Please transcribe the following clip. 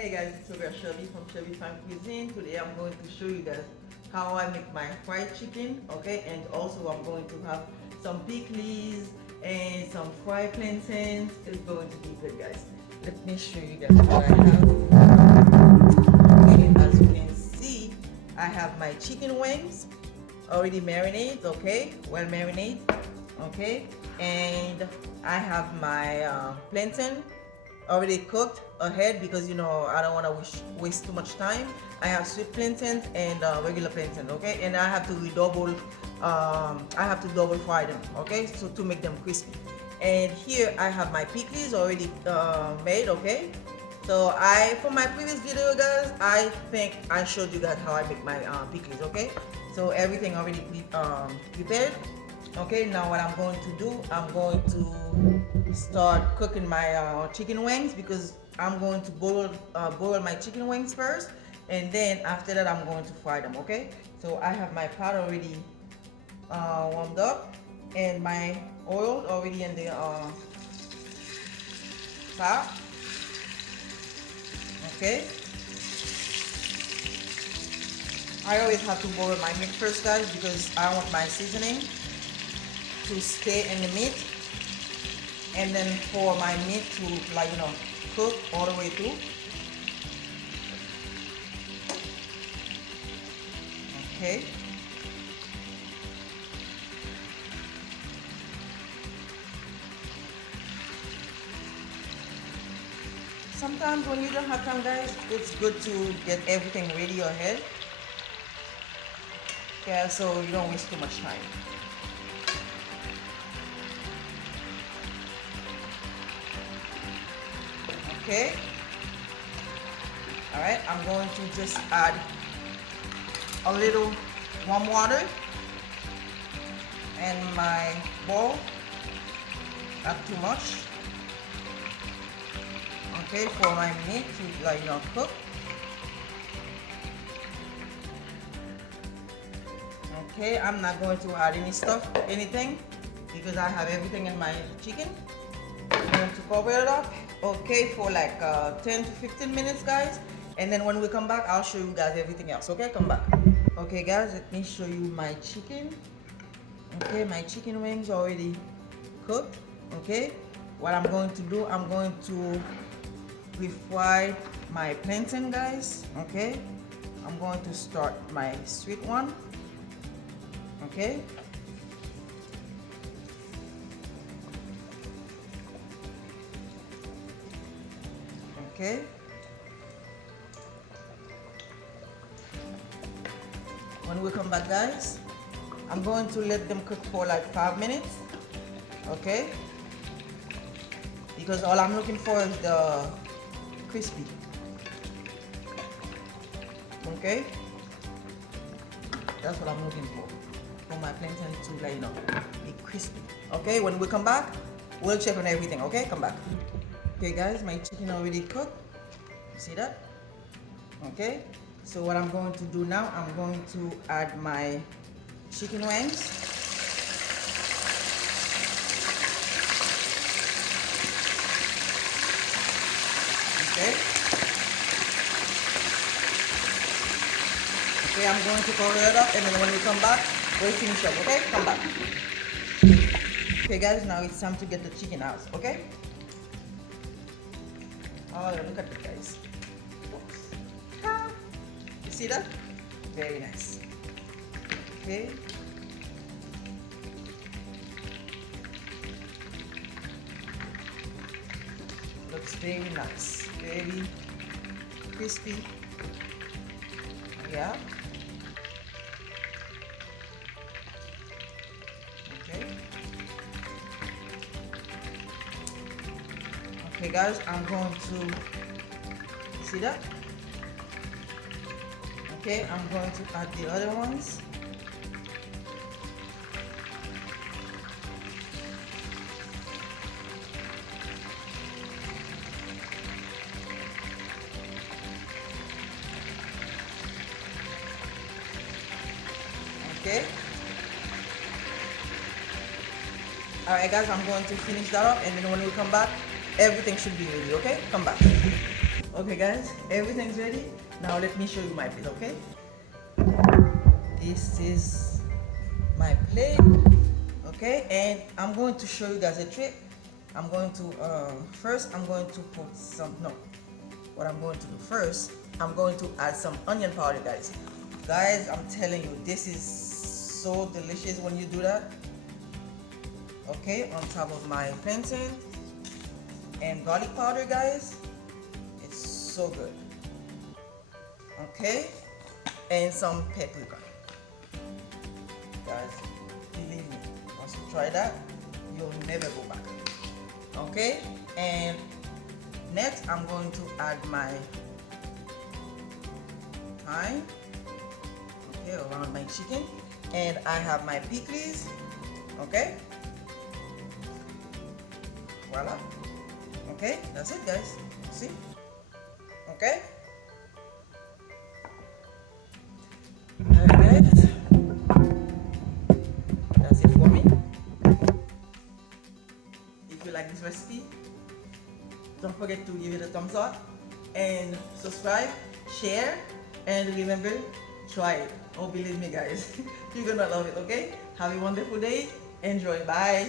Hey guys, it's over Shelby from Shelby Farm Cuisine. Today I'm going to show you guys how I make my fried chicken, okay? And also I'm going to have some pickles and some fried plantains. It's going to be good, guys. Let me show you guys what I have. Okay, as you can see, I have my chicken wings already marinated, okay? Well marinated, okay? And I have my plantain already cooked ahead because you know I don't want to waste too much time. I have sweet plantains and regular plantains, okay, and I have to double fry them, okay, so to make them crispy. And here I have my pickles already made, okay. So for my previous video, guys, I think I showed you guys how I make my pickles, okay. So everything already prepared. Okay, now what I'm going to do, I'm going to start cooking my chicken wings because I'm going to boil my chicken wings first, and then after that I'm going to fry them, okay? So I have my pot already warmed up and my oil already in the pot, okay? I always have to boil my meat first, guys, because I want my seasoning to stay in the meat, and then for my meat to cook all the way through. Okay. Sometimes when you don't have time, guys, it's good to get everything ready ahead. Yeah, so you don't waste too much time. Okay. All right, I'm going to just add a little warm water in my bowl, not too much. Okay, for my meat to cook. Okay, I'm not going to add anything because I have everything in my chicken. I'm going to cover it up, okay, for like 10 to 15 minutes, guys, and then when we come back I'll show you guys everything else. Okay, come back. Okay guys, let me show you my chicken. Okay, my chicken wings already cooked. Okay, what I'm going to do, I'm going to refry my plantain, guys. Okay, I'm going to start my sweet one. Okay, okay. When we come back, guys, I'm going to let them cook for like 5 minutes, okay? Because all I'm looking for is the crispy, okay? That's what I'm looking for my plantain to be crispy. Okay, when we come back, we'll check on everything. Okay, come back. Okay guys, my chicken already cooked. See that? Okay, so what I'm going to do now, I'm going to add my chicken wings. Okay. Okay, I'm going to cover it up, and then when we come back, we'll finish up. Okay, come back. Okay guys, now it's time to get the chicken out. Okay. Oh, look at it, guys. You see that? Very nice. Okay. Looks very nice. Very crispy. Yeah. Okay. Okay guys, I'm going to see that. Okay, I'm going to add the other ones. Okay. Alright guys, I'm going to finish that up, and then when we come back, everything should be ready. Okay, come back. Okay guys, everything's ready. Now let me show you my plate, okay? This is my plate, okay? And I'm going to show you guys a trick. I'm going to, first I'm going to put some, no. What I'm going to do first, I'm going to add some onion powder, guys. Guys, I'm telling you, this is so delicious when you do that. Okay, on top of my plantain and garlic powder, guys. It's so good. Okay, and some paprika. Guys, believe me, once you try that, you'll never go back. Okay, and next I'm going to add my thyme, okay, around my chicken, and I have my pickles, okay. Voila. Okay, that's it guys. See? Okay. Alright guys. That's it for me. If you like this recipe, don't forget to give it a thumbs up and subscribe, share, and remember, try it. Oh, believe me guys, you're gonna love it, okay? Have a wonderful day. Enjoy. Bye.